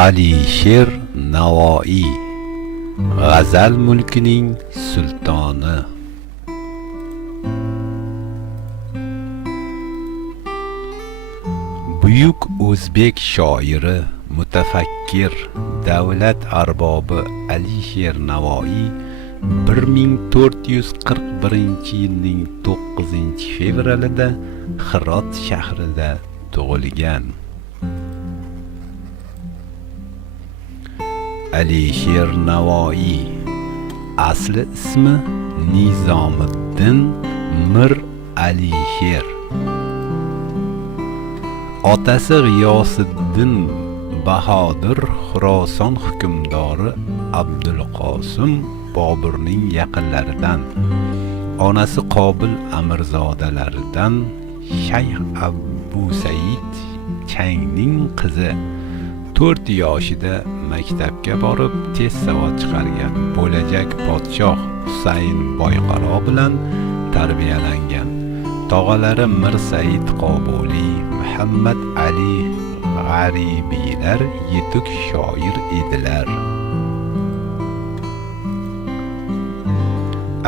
Alisher Navoiy G'azal mulkining sultoni. Buyuk o'zbek shoiri, mutafakkir, davlat arbobi Alisher Navoiy 1441-yilning 9-fevralida Hirot shahrida tug'ilgan. Alisher Navoiy asli ismi Nizomiddin Mir Alisher. Otasi G'iyosiddin Bahodir Xuroson hukmdori Abdulqosim Boburning yaqinlaridan, onasi Qobil amirzodalaridan Shayx Abu Said Changning qizi 4 yoshida maktabga borib tez savod chiqargan bo'lajak podshoh Husayn Boyqaro bilan tarbiyalangan. Tog'alari Mir Said Qobuli, Muhammad Ali G'aribiylar yetuk shoir edilar.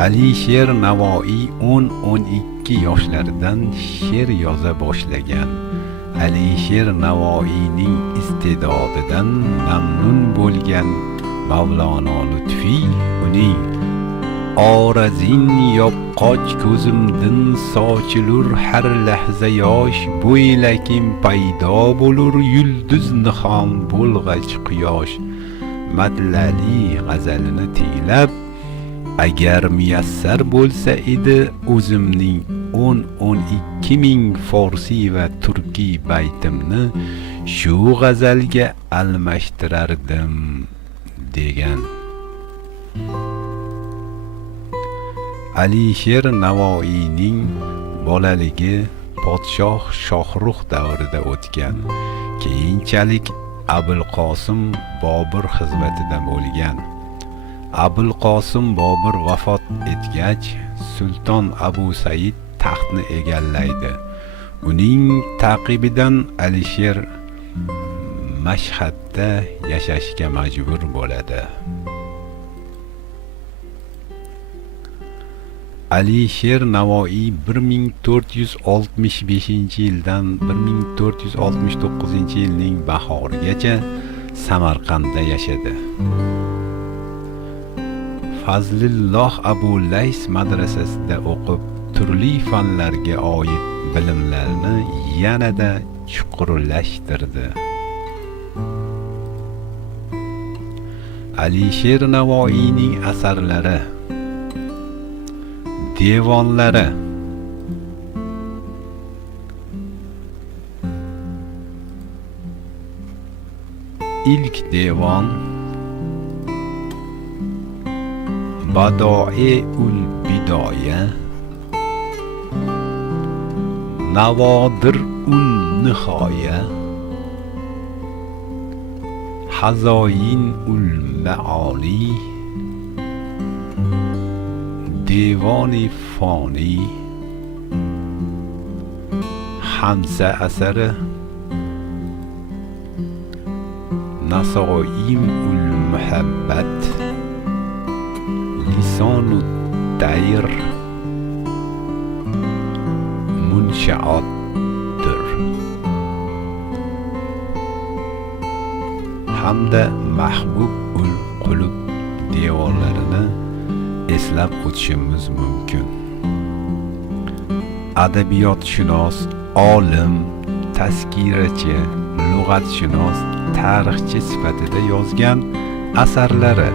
Alisher Navoiy 10-12 yoshlaridan she'r yoza boshlagan. Alisher Navoiyning iste'dodidan mamnun bo'lgan Mavlono Lutfiy uning "Orazin yopqoch ko'zimdin sochilur har lahza yosh, bo'ylakim paydo bo'lur yulduz nihon bo'lg'ach quyosh" madlali g'azalini tinglab, agar muyassar bo'lsa edi o'zimning 10-12 ming forsi va turkiy baytimni shu g'azalga almashtirardim degan. Alisher Navoiyning bolaligi podshoh Shohrux davrida o'tgan. Keyinchalik Abulqosim Bobur xizmatida bo'lgan. Abulqosim Bobur vafot etgach, sulton Abu Said taxtni egallaydi. Uning taqibidan Alisher Mashhadda yashashga majbur bo'ladi. Alisher Navoiy 1465-yildan 1469-yilning bahorigacha Samarqandda yashadi. Fazlilloh Abu Lays madrasasida o'qib, turli fanlarga oid bilimlarni yanada chuqurlashtirdi. Alisher Navoiyning asarlari, devonlari, ilk devon Badoe-ul Bidoya, Navodir-ul Nihoya, Hazoyin-ul Maali, Devoni Foni, Hamza asari, Nasoim-ul Muhabbat, Lisonu Dayr, Munshaotdir hamda Mahbub-ul Qulub devonlarini eslab o'tishimiz mumkin. Adabiyotshunos, olim, taskirachi, lug'atshunos, tarixchi sifatida yozgan asarlari: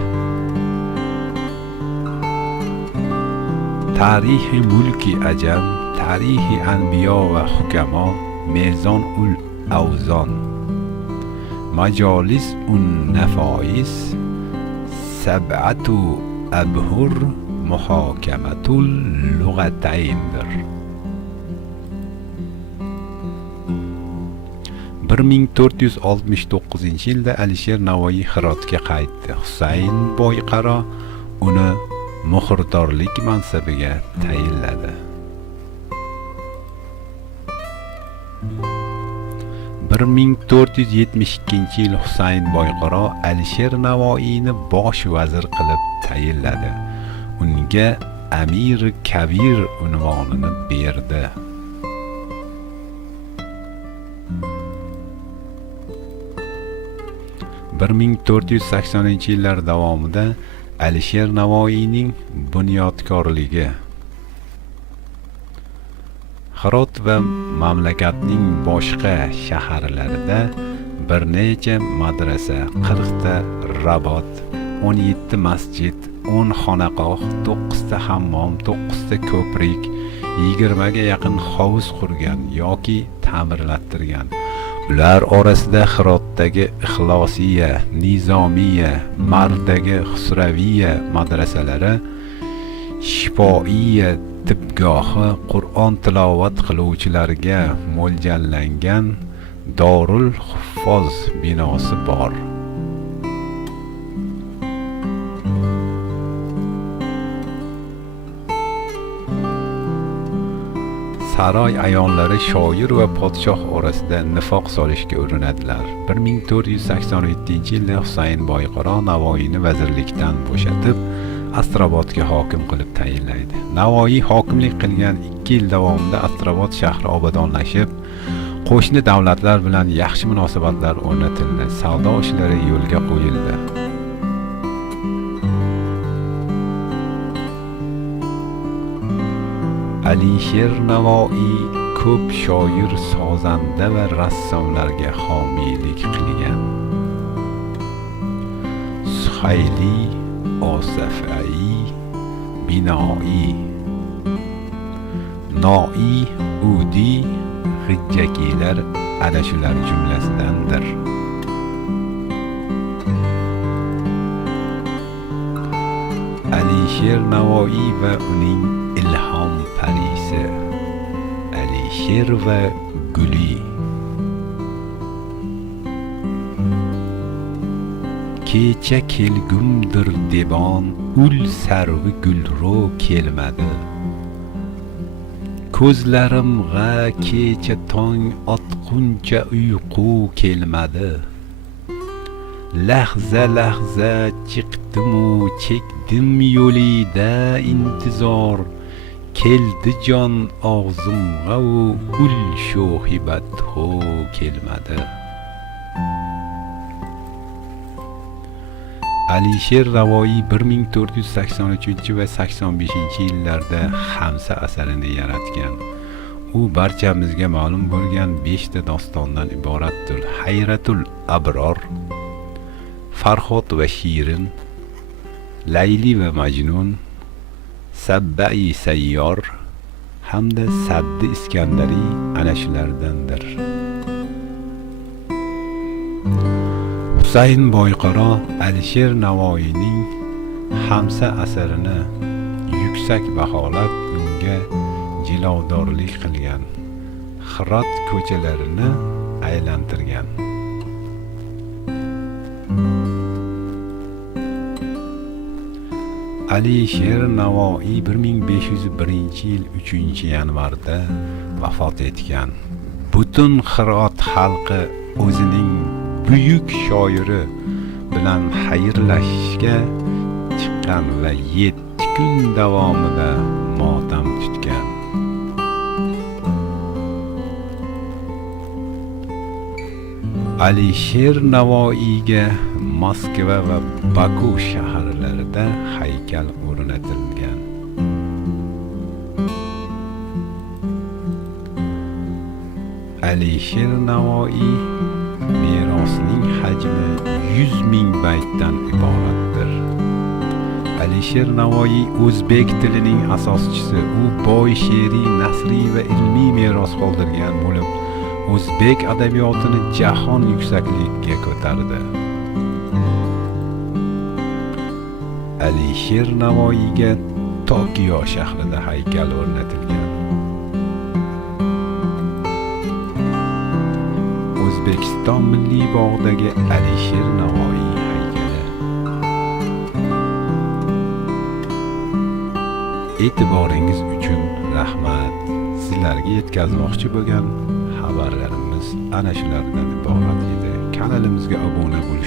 Tarixi mulki ajam, Tarixi anbiyo va hukamo, Mezon-ul Avzon, Majolis-un Nafois, Sab'atu Abhur, Muhokamatul Lug'atayndir. 1469-yilda Alisher Navoiy Hirotga qaytdi. Husayn Boyqaro uni muhrdorlik mansabiga tayinladi. 1472-yil Husayn Boyqaro Alisher Navoiyni bosh vazir qilib tayinladi. Unga Amir Kabir unvonini berdi. Bir 1480-yillar davomida Alisher Navoiyning bunyodkorligi Hirot va mamlakatning boshqa shaharlarida bir necha madrasa, 40 ta rabot, 17 masjid, 10 xonaqoh, 9 ta hammom, 9 ta ko'prik, 20 ga yaqin hovuz qurgan yoki ta'mirlattirgan. Ular orasida Hirotdagi Ixlosiya, Nizomiya, Mardagi Xusraviya madrasalari, Shifoiya tibgohi, Qur'on tilovat qiluvchilarga mo'ljallangan Dorul Huffoz binosi bor. Saroy ayonlari shoir va podshoh orasida nifoq solishga urinadilar. 1487-yilda Husayn Boyqaro Navoiyni vazirlikdan bo'shatib, Astrobodga hokim qilib tayinlaydi. Navoiy hokimlik qilgan 2 yil davomida Astrobod shahri obodonlashib, qo'shni davlatlar bilan yaxshi munosabatlar o'rnatildi. Savdo ishlari yo'lga qo'yildi. Alisher Navoiy ko'p shoir, sozanda va rassomlarga homiylik qilgan. Suhayli, Osafai, Binoi, Noi, Udi, G'ijjakilar ana shular jumlasidandir. Alisher Navoiy va uning ilhom parisi Alisher va Guli. Kecha kelgumdir devon, ul sarvi gulro kelmadi. Ko'zlarimga kecha tong otquncha uyqu kelmadi. Lahza lahza chiqdimu chekdim yo'lida intizor. Keldi jon og'zimga ul shohibat ho kelmadi. Alisher Navoiy 1483 va 85-yillarda Hamsa asarini yaratgan. U barchamizga ma'lum bo'lgan 5 ta dostondan iboratdir. Hayratul Abror, Farhod va Shirin, Layli va Majnun, Sabbai Sayyor hamda Saddi Iskandari ana shulardandir. Husayn Boyqaro Alisher Navoiyning Hamsa asarini yuksak baholab, unga jilovdorlik qilgan. Hirot ko'chalarini aylantirgan. Alisher Navoiy 1501-yil 3-yanvarda vafot etgan. Butun Hirot xalqi o'zining buyuk shoiri bilan xayrlashishga chiqqan va 7 kun davomida motam tutgan. Alisher Navoiyga Moskva va Baku shaharlarida haykal o'rnatilgan. Alisher Navoiy merosining hajmi 100,000 baytdan iboratdir. Alisher Navoiy o'zbek tilining asoschisi. U boy she'riy, nasriy va ilmiy meros qoldirgan bo'lib, o'zbek adabiyotini jahon yuksakligiga ko'tardi. Alisher Navoiyga Tokio shahrida haykal o'rnatilgan. O'zbekiston Milliy bog'idagi Alisher Navoiy haykali. E'tiboringiz uchun rahmat. Sizlarga yetkazmoqchi bo'lgan xabarlarimiz ana shulardan iborat edi. Kanalimizga obuna bo'ling.